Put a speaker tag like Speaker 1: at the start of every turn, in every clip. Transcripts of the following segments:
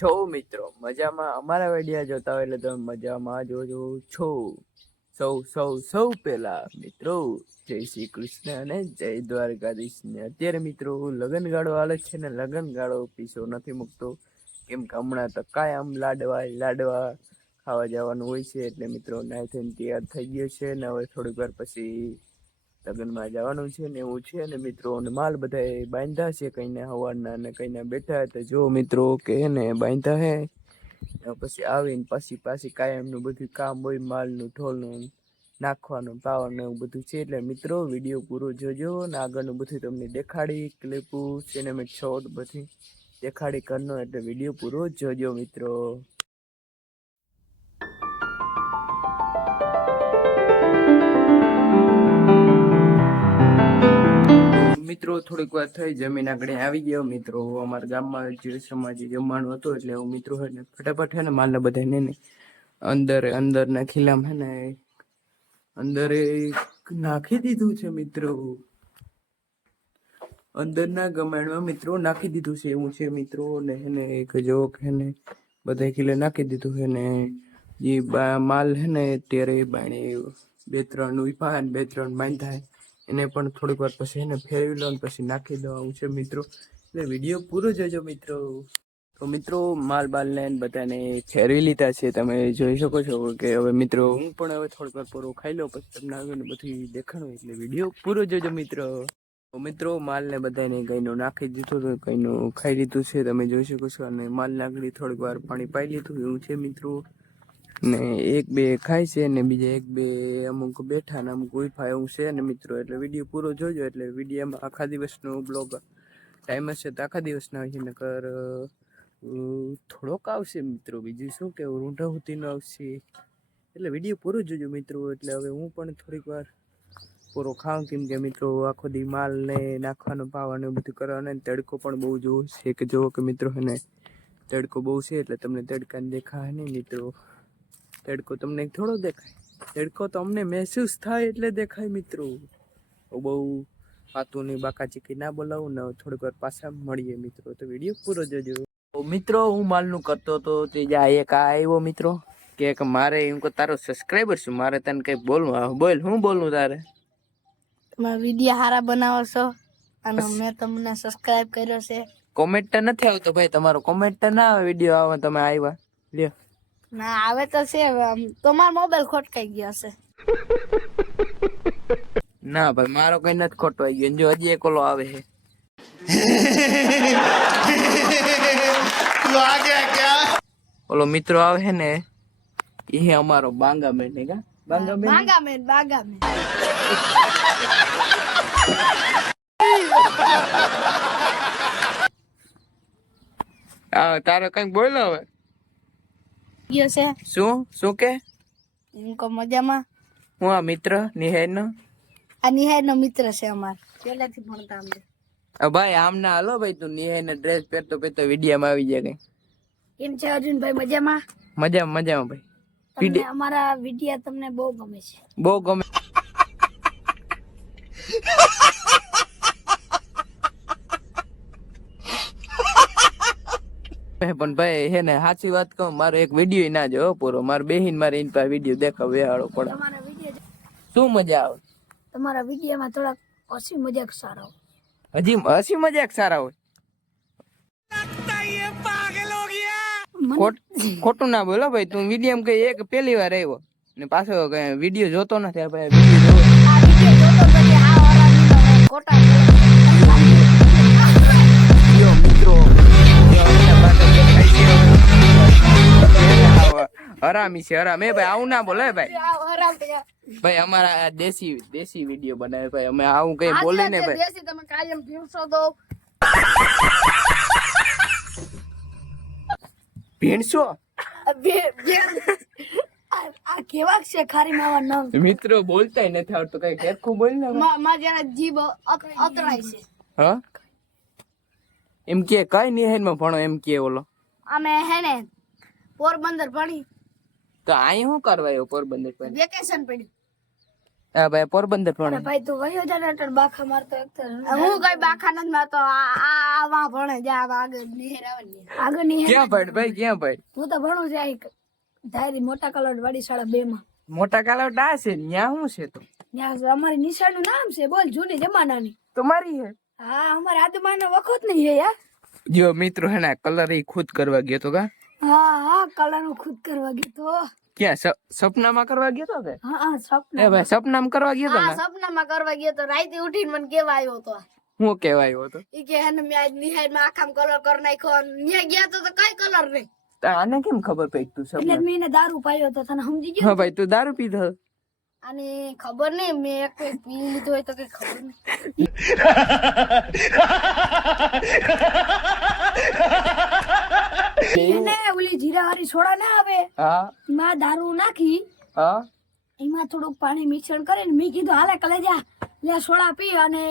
Speaker 1: છો મિત્રો? મજામાં? અમારા વીડિયો જોતા હોય એટલે તમે મજામાં જોજો છો. સૌ સૌ સૌ પહેલા મિત્રો, જય શ્રી કૃષ્ણ અને જય દ્વારકાધીશ ને અત્યારે મિત્રો લગ્ન ગાળો હાલે છે ને લગ્ન ગાળો પીસો નથી મૂકતો. કેમ કે હમણાં તો કાયમ લાડવા લાડવા ખાવા જવાનું હોય છે એટલે મિત્રો નાઈ થઈને તૈયાર થઈ ગયો છે ને હવે થોડીક વાર પછી લગ્નમાં જવાનું છે ને એવું છે ને મિત્રો, અને માલ બધા બાંધ્યા છે, કઈને હવારના ને કઈને બેઠા તો જો મિત્રો કે ને બાંધ્યા હે પછી આવીને પછી પાછી કાયમનું બધું કામ હોય, માલનું, ઢોલનું, નાખવાનું, પાવાનું એવું બધું છે. એટલે મિત્રો, વીડિયો પૂરો જોજો ને આગળનું બધું તમને દેખાડી, ક્લિપુ સિનેમેટ શોટ બધી દેખાડી કરનો એટલે વીડિયો પૂરો જોજો મિત્રો. મિત્રો, થોડીક વાર થઈ જમીન આગળ આવી ગયો. મિત્રો અમારા ગામમાં જે સમાજે જમવાનું હતું એટલે હું મિત્રો હે ને, ફટાફટ હે ને માલ બધાને ને અંદર, અંદરના ખીલામાં હે ને અંદર નાખી દીધું છે મિત્રો. અંદરના ગમાણમાં મિત્રો નાખી દીધું છે, એવું છે મિત્રો. ને હેને એક જોક હેને બધા ખીલે નાખી દીધું છે ને. જે માલ હે ને ત્યારે બાણે બે ત્રણ ઊભા બે ત્રણ બાંધા એને પણ થોડીક વાર પછી એને ફેરવી લો પછી નાખી દેવાનું છે મિત્રો. એટલે વીડિયો પૂરો જોજો મિત્રો. તો મિત્રો, માલ બાલ ને બધાને ફેરવી લીધા છે. તમે જોઈ શકો છો કે હવે મિત્રો, હું પણ હવે થોડીક વાર પૂરો ખાઈ લો પછી તમને આગળ બધું દેખાણું એટલે વીડિયો પૂરો જોજો મિત્રો. તો મિત્રો, માલને બધાને કઈનું નાખી દીધું તો કઈનું ખાઈ લીધું છે. તમે જોઈ શકો છો. અને માલ નાખડી થોડીક વાર પાણી પાઈ લીધું. એવું છે મિત્રો. ને એક બે ખાય છે ને બીજા એક બે અમુક બેઠા ને અમુક ઊભા એવું છે ને મિત્રો, એટલે વીડિયો પૂરો જોજો, એટલે વિડીયોમાં આખા દિવસનો બ્લોગ ટાઈમ હશે તો આખા દિવસના છે, નકર થોડોક આવશે મિત્રો, બીજું શું કે રૂંઢાવતીનો આવશે, એટલે વીડિયો પૂરો જોજો મિત્રો, એટલે હવે હું પણ થોડીક વાર પૂરો ખાઉં, કેમ કે મિત્રો આખો દી માલ ને નાખવાનો ભાવ અને બધું કરવાનું ને તડકો પણ બહુ જોવો છે, કે જોવો કે મિત્રો ને, તડકો બહુ છે, એટલે તમને તડકાને દેખાય નહીં મિત્રો. તડકો તમને થોડો દેખાય. તડકો તો અમને મહેસૂસ થાય એટલે દેખાય મિત્રો. બહુ વાતોની બાકાચીકી બાકા ચીકી ના બોલાવું ને થોડીક વાર પાછા મળીએ મિત્રો. તો વીડિયો પૂરો જોજો. મિત્રો હું માલનું કરતો તો તે જા એક આ આવ્યો મિત્રો. કે મારે એમ કે તારો સબસ્ક્રાઈબર છું મારે તને કઈ બોલવું. બોલ હું બોલું તારે?
Speaker 2: તમે વીડિયો સારા બનાવો છો? અને મેં તમને સબસ્ક્રાઇબ કર્યો છે.
Speaker 1: કોમેન્ટ તો નથી આવતો ભાઈ તમારો કોમેન્ટ તો ના આવે વીડિયો આવે તમે આવ્યા. લ્યો.
Speaker 2: ના આવે તો છે આમ તમારો મોબાઈલ ખોટકાઈ ગયો છે
Speaker 1: ના ભાઈ મારો કઈ નથી ખોટવાઈ ગયો જો હજી એક ઓલો આવે છે. ઓલો મિત્રો આવે છે ને એ અમારો બાંગા મેન હે કા? બાંગા મેન
Speaker 2: બાગા મેન બાગા મેન
Speaker 1: આ તારે કઈ બોલો હવે?
Speaker 2: ગયો છે.
Speaker 1: શું? શું કે?
Speaker 2: હું કો મજામાં?
Speaker 1: હું આ મિત્ર નિહાર નો
Speaker 2: આ નિહાર નો મિત્ર છે અમાર. પહેલેથી ભણતા અમે.
Speaker 1: ભાઈ આમ ના હાલો ભાઈ તું નિહાર ડ્રેસ પહેરતો પહેરતો વિડિયામાં આવી જાય કઈ.
Speaker 2: કેમ છે અર્જુનભાઈ મજામાં?
Speaker 1: મજામાં મજામાં ભાઈ.
Speaker 2: અમારા વિડિયા તમને બહુ ગમે છે.
Speaker 1: બહુ ગમે. પણ ભાઈ હે ને સાચી વાત કહું મારો એક વીડિયો ના જો પૂરો. મારે બેહીન મારે ઇન પર વીડિયો દેખાવ વેહાળો પડે. શું મજા આવે?
Speaker 2: તમારા વિડીયોમાં થોડાક હસી મજાક સારા હોય.
Speaker 1: હજી હસી મજાક સારા હોય? ખોટું ના બોલો ભાઈ તું વીડિયો કઈ એક પેલી વાર આવ્યો. ને પાછો વીડિયો જોતો નથી ભાઈ. હરામી છે હરામ. એ ભાઈ આવું ના બોલે ભાઈ. ભાઈ અમારા દેશી દેશી વીડિયો બનાવે ભાઈ. અમે આવું કઈ બોલે ને ભાઈ.
Speaker 2: દેશી તમે કાયમ
Speaker 1: ભીણસો મિત્રો બોલતા નથી આવડતું કઈ હેરખું બોલ ને
Speaker 2: જીભ અતરાય છે.
Speaker 1: હા? એમ કે કઈ નિહારમાં ભણો એમ કે ઓલો.
Speaker 2: અમે હે ને પોરબંદર ભણી.
Speaker 1: તો અહીં શું કરવા આવ્યો પોરબંદર પર?
Speaker 2: વેકેશન પડ્યું.
Speaker 1: હા ભાઈ પોરબંદર
Speaker 2: પણ
Speaker 1: ભણે
Speaker 2: ભાઈ તું વયો જા ને બાખા મારતો એક હું કઈ બાખા નથી મારતો આ આવા ભણે જા આગળ નિહેર આવની આગળ નિહેર
Speaker 1: ક્યાં ભણ ભાઈ ક્યાં ભણ
Speaker 2: હું તો ભણું છું આ ધારી મોટા કલર વાળી શાળા બે માં.
Speaker 1: મોટા કાલાવટ આ છે ન્યા ત્યાં શું છે તો?
Speaker 2: ત્યાં અમારી નિશાળનું નામ છે બોલ જૂની જમાનાની.
Speaker 1: તમારી હે.
Speaker 2: હા અમારા આદમાનો વખત નહીં હે યાર
Speaker 1: જો મિત્રો હે ને કલર એ ખુદ કરવા ગયો તો કા?
Speaker 2: હા હા કલર ખુદ કરવા ગયો તો.
Speaker 1: ક્યાં સપનામાં કરવા ગયો તો કે?
Speaker 2: હા હા
Speaker 1: એ
Speaker 2: સપના
Speaker 1: ભાઈ સપનામાં. કરવા ગયો તો
Speaker 2: હા સપનામાં કરવા ગયો તો. રાતે ઉઠીને મને કેવા આવ્યો તો.
Speaker 1: હું કહેવાય હતો
Speaker 2: ઈ કે હેને મેં આજ નિહાળમાં આખામ કલર કર નાખ્યો ન્યા ગયા તો તો કઈ કલર નહીં.
Speaker 1: તો આને કેમ ખબર પડી તું
Speaker 2: એટલે
Speaker 1: સપના
Speaker 2: મેં એને દારૂ પાયો તો. તને સમજી ગયો?
Speaker 1: હા ભાઈ તું દારૂ પીધો?
Speaker 2: અને ખબર નહીં મેં એક કઈ પી લીધું હોય તો કઈ ખબર નહીં. એને ઓલી જીરા વાળી સોડા ના આવે.
Speaker 1: હા.
Speaker 2: એમાં દારૂ નાખી.
Speaker 1: હા.
Speaker 2: એમાં થોડુંક પાણી મિશ્રણ કરીને મેં કીધું હાલે કલેજા લે સોડા પી અને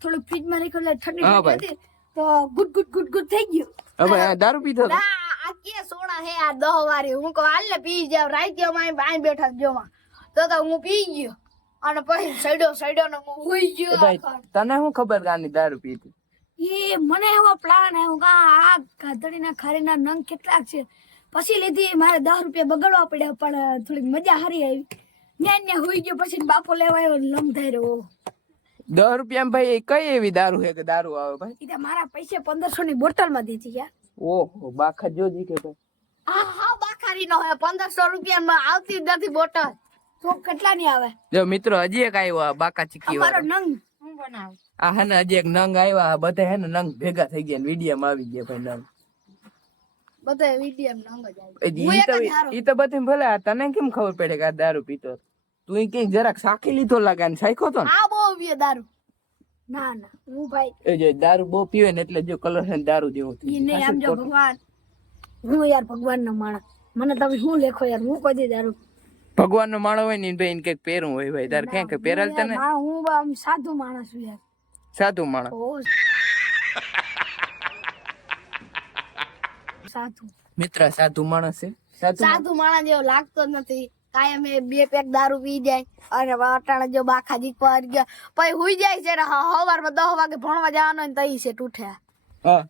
Speaker 2: થોડુંક ફ્રીજમાં રાખ્યું એટલે ઠંડી
Speaker 1: હા,
Speaker 2: હતી. તો ગુટ ગુડ ગુડ ગુડ થઈ ગયું.
Speaker 1: હવે આ દારૂ પીધો
Speaker 2: ના આ કે સોડા હે? આ દહ વારી. હું કહું હાલ ને પી જાવ રાતે માં બાઈ બેઠા જોવા. તો તો હું પી ગયો. અને પછી સડ્યો સડ્યો ને હું હોઈ ગયો
Speaker 1: તને શું ખબર ગાની દારૂ પીધી?
Speaker 2: એ મને એવો પ્લાન આવ્યો કે આ ગાધડીના ખારીના નંગ કેટલાક છે. પછી લીધી મારે દસ રૂપિયા બગડવા પડ્યા પણ થોડીક મજા હારી આવી. ન્યા ન્યા હોઈ ગયો પછી બાપો લેવા આવ્યો લંગ રહ્યો
Speaker 1: દસ રૂપિયા ભાઈ કઈ એવી દારૂ હે કે દારૂ આવે ભાઈ?
Speaker 2: એ મારા પૈસે પંદરસો ની બોટલમાં દીધી યાર.
Speaker 1: ઓહો બાખા જોજી કે ભાઈ.
Speaker 2: આ હા બાખારી નો હે પંદરસો રૂપિયા માં આવતી નથી બોટલ. તો કેટલા ની આવે?
Speaker 1: જો મિત્રો હજી એક આવ્યો બાકા ચીકી
Speaker 2: અમારો
Speaker 1: વાળો.
Speaker 2: નંગ. હું બનાવું?
Speaker 1: આ હે ને હજી એક નંગ આવ્યા બધા હે ને નંગ ભેગા થઈ ગયા વીડિયો માં આવી ગયા ભાઈ નંગ.
Speaker 2: બધા વીડિયો નંગ જ આવે
Speaker 1: ઈ તો
Speaker 2: જ હારો.
Speaker 1: ઈ તો બધું ભલે તને કેમ ખબર પડે કે આ દારૂ પીતો તું ઈ જરાક સાખી લીધો લાગે ને સાખ્યો તો ને?
Speaker 2: બહુ પીએ દારૂ. ના ના હું ભાઈ
Speaker 1: એ જો દારૂ બહુ પીવે ને એટલે જો કલર છે દારૂ જેવું
Speaker 2: ઈ નહીં આમ જો ભગવાન હું યાર ભગવાન નો માણસ. મને તમે શું લેખો યાર? હું કોઈ દારૂ
Speaker 1: ભગવાન નો માળો હોય ને ભાઈ કંઈક પહેરવું હોય ભાઈ. તાર ક્યાંક કે પહેરાલ તને?
Speaker 2: હા હું આમ સાધુ માણસ છું યાર.
Speaker 1: સાધુ માણસ.
Speaker 2: સાધુ.
Speaker 1: મિત્ર સાધુ માણસ છે. સાધુ
Speaker 2: માણસ. જેવો લાગતો જ નથી. કાયમ એ બે પેક દારૂ પી જાય અને અટાણે જો બાખા જીકવા હારી ગયા પછી હુઈ જાય છે ને સવારમાં દસ વાગે ભણવા જવાનો ને તઈ છે તૂઠ્યા
Speaker 1: હા.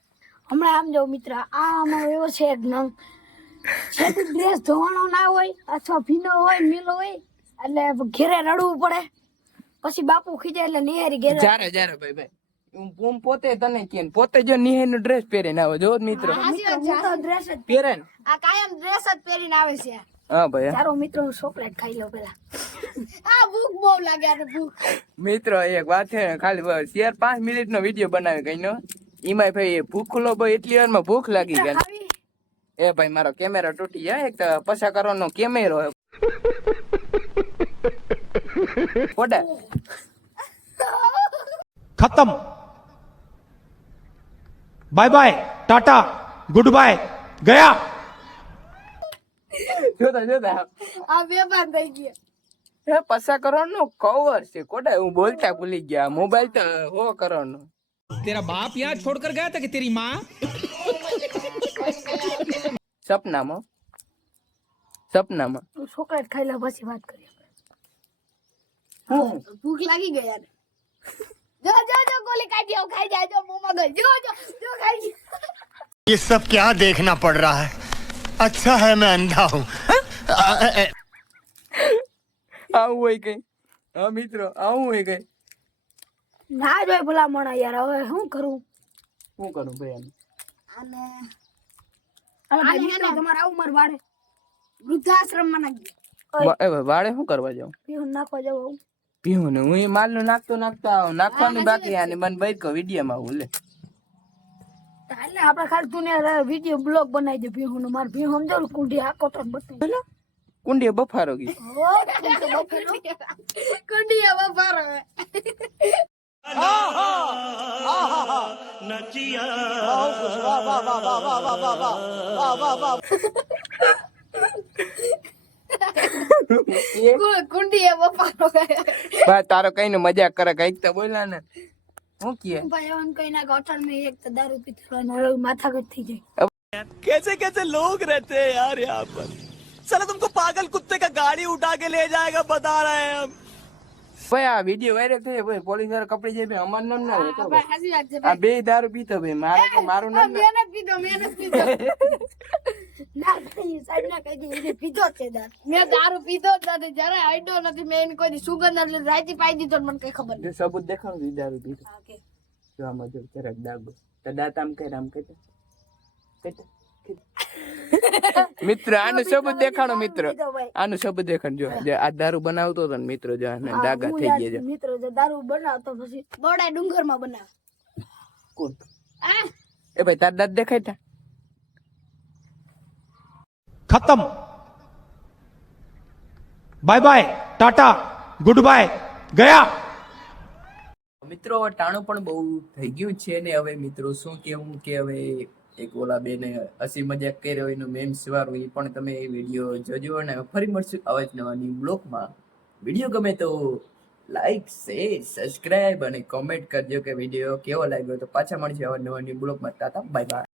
Speaker 2: હમણાં આમ જો મિત્ર આ અમારો એવો છે એક નંગ. છે ડ્રેસ ધોવાનો ના હોય અથવા ભીનો હોય મીલો હોય એટલે ઘેરે રડવું પડે. પછી બાપુ ખીજે એટલે નિહારી ઘેરે
Speaker 1: જારે જારે ભાઈ ભાઈ. હું પોતે તને કે પોતે જો નિહાર નો ડ્રેસ પહેરીને આવે જો મિત્રો.
Speaker 2: ડ્રેસ જ
Speaker 1: પહેરે ને.
Speaker 2: આ કાયમ ડ્રેસ જ પહેરીને આવે છે.
Speaker 1: હા ભાઈ
Speaker 2: સારો મિત્રો હું ચોકલેટ ખાઈ લઉં પેલા આ ભૂખ બહુ લાગે આને ભૂખ.
Speaker 1: મિત્રો એક વાત છે ખાલી બસ ચાર પાંચ મિનિટ નો વીડિયો બનાવી કઈ નો. ઈમાય ભાઈ ભૂખલો ભાઈ એટલી વારમાં ભૂખ લાગી ગઈ. એ ભાઈ મારો કેમેરા તૂટી જાય એક તો પસા કરવાનો કેમેરો
Speaker 3: ખતમ bye bye tata good bye ગયા
Speaker 1: જોતા જોતા.
Speaker 2: આ બે બંધ થઈ ગયા.
Speaker 1: હે પસા કરવાનો કવર છે. કોડા હું બોલતા ભૂલી ગયા. મોબાઈલ તો હો કરવાનો.
Speaker 3: તેરા બાપ યાર છોડ કર ગયા તા કે તેરી
Speaker 1: માં સપનામાં?
Speaker 2: સપનામાં છોકરા ખાઈલા પછી વાત કરી ભૂખ લાગી ગઈ યાર જો જો જો ગોલી કાઢી આવ ખાઈ જાય જો મોમાં ગઈ જો જો જો ખાઈ ગઈ.
Speaker 4: ये सब क्या देखना पड़ रहा है अच्छा है मैं अंधा हूँ
Speaker 1: આવું હોય કઈ હા મિત્રો આવું હોય કઈ
Speaker 2: ના જોઈ ભલા મણા યાર હવે શું કરું
Speaker 1: શું કરું ભાઈ આને?
Speaker 2: અને અને ભાઈ મિત્રો તમારે આવું માર વાડે વૃદ્ધાશ્રમમાં નાખી
Speaker 1: વા- એ ભાઈ, વાળે શું કરવા જાઉં
Speaker 2: પીવું નાખવા જવું
Speaker 1: પીવું ને હું એ માલનું નાખતો નાખતો આવું નાખવાનું બાકી આને મને ભાઈ વિડીયોમાં વીડિયો માં આવું લે
Speaker 2: એટલે આપણે ખાલી તું ને વીડિયો બ્લોગ બનાવી દે પીવું નું માર પીવું સમજો કુંડી આખો તો બતાવી
Speaker 1: કુંડીએ બફારો ગઈ
Speaker 2: કુંડી બફારો કુંડી બફારો
Speaker 1: ભાઈ તારો કઈ ને મજાક કરે કઈક તો બોલા ને હું કીએ
Speaker 2: ભાઈ એમ કઈ ના અઠાણ માં એક તો દારૂ પીતો હોય માથા કટ થઈ જાય
Speaker 5: कैसे कैसे लोग रहते हैं यार यहाँ पर साला तुमको पागल कुत्ते का गाड़ी उठा के ले जाएगा बता रहे हैं हम
Speaker 1: ભાઈ આ વિડીયો વાયરલ થઈ ભાઈ પોલીસ વાળા કપડી જાય ભાઈ અમાર નામ ના હોય તો ભાઈ.
Speaker 2: સાચી વાત છે
Speaker 1: આ બે દારૂ પીતો ભાઈ મારે મારું નામ ના
Speaker 2: મહેનત પીધો મહેનત પીધો ના ભાઈ સાહેબ ના કહી દે પીધો છે દારૂ મેં દારૂ પીધો જ નથી જરા આઈડો નથી મેં એને કોઈ સુગંધ એટલે રાતી પાઈ દીધો મને કઈ ખબર
Speaker 1: જો સબૂત દેખાડું છું, દારૂ
Speaker 2: નથી
Speaker 1: જો આમાં જો જરાક ડાઘો તો દાંત આમ કહે આમ. મિત્ર આનું સબૂત દેખાડો મિત્ર. આનું સબૂત દેખાડ જો આ દારૂ બનાવતો હતો ને મિત્ર જો આને ડાગા થઈ ગયા છે.
Speaker 2: મિત્રો જો દારૂ બનાવતો પછી બોડા ડુંગરમાં બનાવ.
Speaker 1: કોણ? એ ભાઈ તાર દાંત દેખાય તા?
Speaker 3: ખતમ bye bye tata good bye ગયા
Speaker 1: મિત્રો ટાણું પણ બહુ થઈ ગયું છે ને હવે મિત્રો, શું કેવું કે હવે એક ઓલા બેને હસી મજાક કર્યો, એનો મેમ સિવારું એ પણ તમે એ વીડિયો જોજો અને ફરી મળશું આવા જ નવાની બ્લોકમાં. વીડિયો ગમે તો લાઈક શેર સબસ્ક્રાઇબ અને કોમેન્ટ કરજો કે વીડિયો કેવો લાગ્યો. તો પાછા મળશે આવા નવાની બ્લોકમાં. તાતા બાય બાય